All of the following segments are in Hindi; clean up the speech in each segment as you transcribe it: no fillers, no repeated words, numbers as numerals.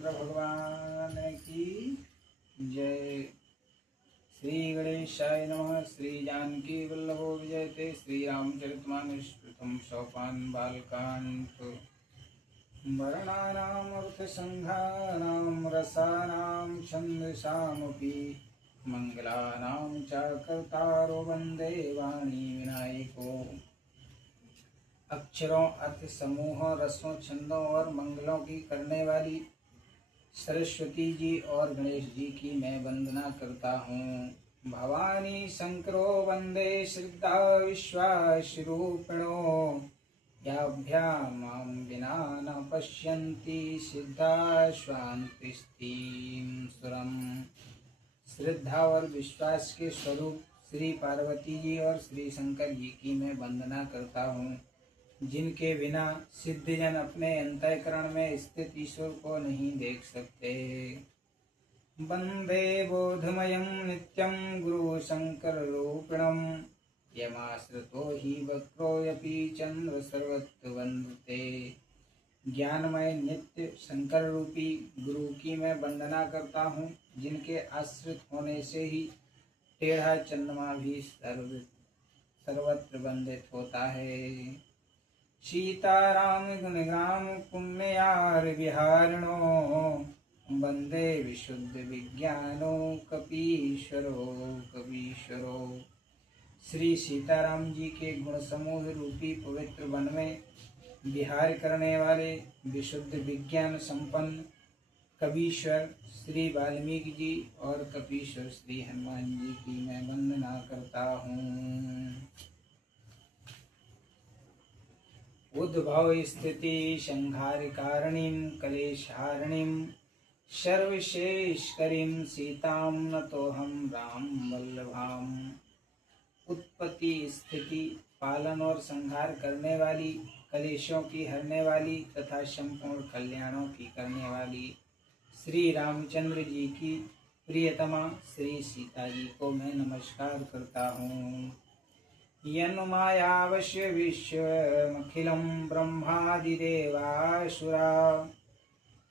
रामचंद्र भगवान की जय। श्री गणेशाय नमः। श्री जानकी वल्लभो विजयते। श्री रामचरितमानस प्रथम सोपान बालकांड। वर्णानाम् अर्थसंघानां रसानां छन्दसामपि मंगलानां च कर्तारो वन्दे वाणी विनायको। अक्षरों, अर्थ समूह, रसों, छंदों और मंगलों की करने वाली सरस्वती जी और गणेश जी की मैं वंदना करता हूँ। भवानी शंकरो वंदे श्रद्धा विश्वास रूपिणो। याभ्यां मां विना न पश्यन्ति सिद्धा स्वान्तिस्तीं सुरम्। श्रद्धा और विश्वास के स्वरूप श्री पार्वती जी और श्री शंकर जी की मैं वंदना करता हूँ, जिनके बिना सिद्धजन अपने अंतःकरण में स्थित ईश्वर को नहीं देख सकते। वंदे बोधमयं नित्यं गुरु शंकर रूपिणम्। यमाश्रितो हि वक्रोऽपि चंद्र सर्वत्र वंदते। ज्ञानमय नित्य शंकर रूपी गुरु की मैं वंदना करता हूँ, जिनके आश्रित होने से ही टेढ़ा चंद्रमा भी सर्वत्र वंदित होता है। सीताराम गुणग्राम पुण्ययार विहारिणो। वंदे विशुद्ध विज्ञानो कपीश्वरो कपीश्वरो। श्री सीताराम जी के गुण समूह रूपी पवित्र वन में विहार करने वाले विशुद्ध विज्ञान संपन्न कबीश्वर श्री वाल्मीकि जी और कपीश्वर श्री हनुमान जी की मैं वंदना करता हूँ। उद्भव स्थिति संहार कारणीं कलेशहारिणीं सर्वशेषकरीं सीतां नतोऽहं राम वल्लभाम्। उत्पत्ति, स्थिति, पालन और संहार करने वाली, कलेशों की हरने वाली तथा संपूर्ण कल्याणों की करने वाली श्री रामचंद्र जी की प्रियतमा श्री सीता जी को मैं नमस्कार करता हूँ। यन्मायावश्य विश्वमखिलं ब्रह्मादिदेवासुरा।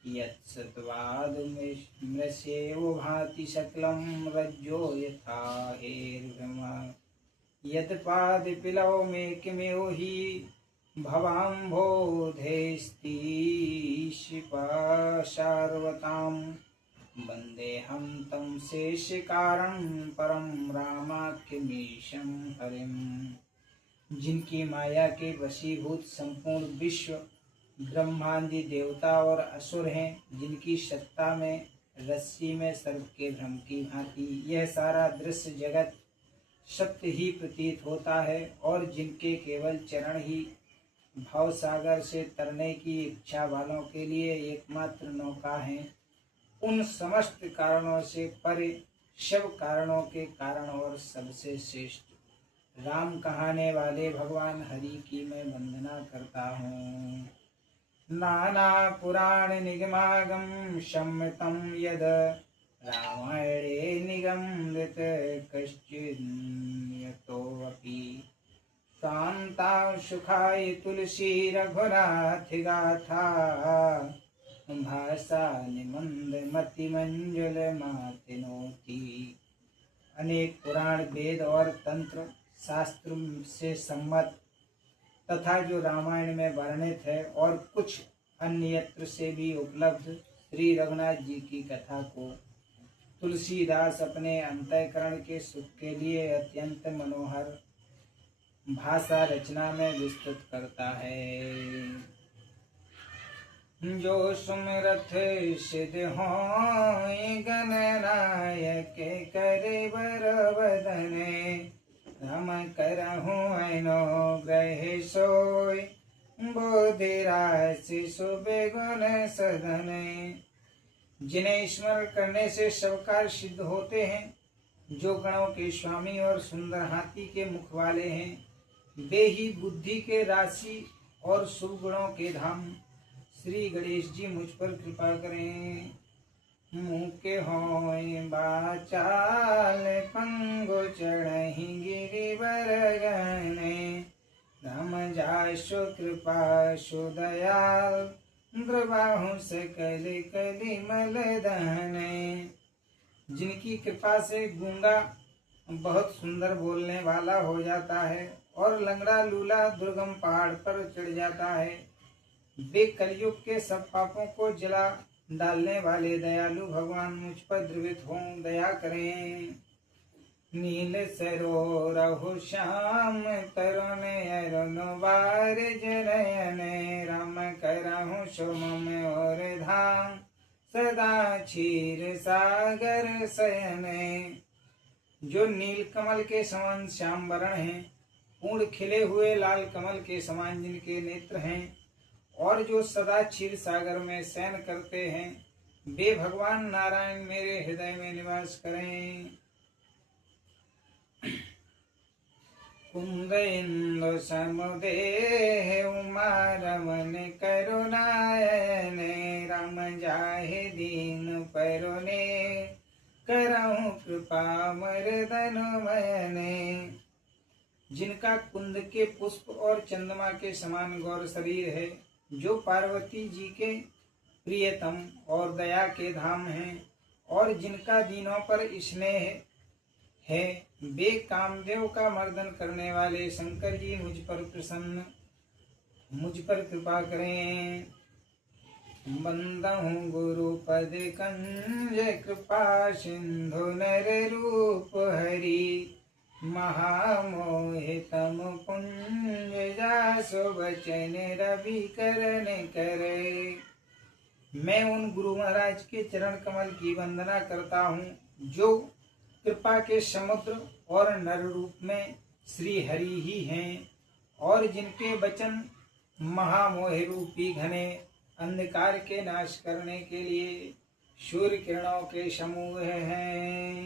यत्सत्त्वादमृषेयो भाति सकलं रज्जो यथा हेर्भ्रमा। यत्पादपिलौ मे किमेव हि भवाम्भोधैस्तीशिपाशार्वतां। वन्देऽहं तं शेषकारणं परं रामाख्यमीशं हरिम्। जिनकी माया के वशीभूत संपूर्ण विश्व ब्रह्मांडी देवता और असुर हैं, जिनकी सत्ता में रस्सी में सर्प के भ्रम की भांति यह सारा दृश्य जगत सत्य ही प्रतीत होता है, और जिनके केवल चरण ही भाव सागर से तरने की इच्छा वालों के लिए एकमात्र नौका है, उन समस्त कारणों से परे, सब कारणों के कारण और सबसे श्रेष्ठ राम कहाने वाले भगवान हरि की मैं वंदना करता हूँ। नाना पुराण निगमागम सम्मितं यद रामायणे निगम्यत कश्चिन्यतोऽपि। शान्ता सुखाय तुलसी रघुनाथ गाथा। भाषा निमंद मति मंजुल मातिनोति। अनेक पुराण, वेद और तंत्र शास्त्र से सम्मत तथा जो रामायण में वर्णित है और कुछ अन्यत्र से भी उपलब्ध श्री रघुनाथ जी की कथा को तुलसीदास अपने अंतःकरण के सुख के लिए अत्यंत मनोहर भाषा रचना में विस्तृत करता है। जो सुमिरथ सिद्ध होय गणनायक करे बर वदने। राम करहु अनुग्रह सोय बोधि राशि शुभे गुण सदने। जिन्हें स्मरण करने से सब कार्य सिद्ध होते हैं, जो गणों के स्वामी और सुंदर हाथी के मुख वाले हैं, वे ही बुद्धि के राशि और शुभ गुणों के धाम श्री गणेश जी मुझ पर कृपा करें। मुके होय बाचाल पंगु चढ़हि गिरिवर गने। राम जासु कृपा सुदयाल द्रबाहु सकल कलिमल दहने। जिनकी कृपा से गूंगा बहुत सुंदर बोलने वाला हो जाता है और लंगड़ा लूला दुर्गम पहाड़ पर चढ़ जाता है। वे कलयुग के सब पापों को जला डालने वाले दयालु भगवान मुझ पर द्रवित हों, दया करें। नील सरोरहु श्याम तरुण अरुण बार जरयने। राम करहु सोम और धाम सदा क्षीर सागर शयने। जो नील कमल के समान श्याम वर्ण हैं, पूर्ण खिले हुए लाल कमल के समान जिनके नेत्र हैं और जो सदा क्षीर सागर में शयन करते हैं, वे भगवान नारायण मेरे हृदय में निवास करें। कुंद इंदु समुदेह उमा रमन करुणायने। राम जाहे दीन परुने करहु कृपा मर्दन मयने। जिनका कुंद के पुष्प और चंद्रमा के समान गौर शरीर है, जो पार्वती जी के प्रियतम और दया के धाम हैं और जिनका दीनों पर स्नेह है, वे कामदेव का मर्दन करने वाले शंकर जी मुझ पर कृपा करें। बंदहु गुरु पद कंज कृपा सिंधु नर रूप हरि। महामोहितम पुंज जासु वचन रवि करण करे। मैं उन गुरु महाराज के चरण कमल की वंदना करता हूँ, जो कृपा के समुद्र और नर रूप में श्री हरि ही हैं और जिनके वचन महामोह रूपी घने अंधकार के नाश करने के लिए सूर्य किरणों के समूह हैं।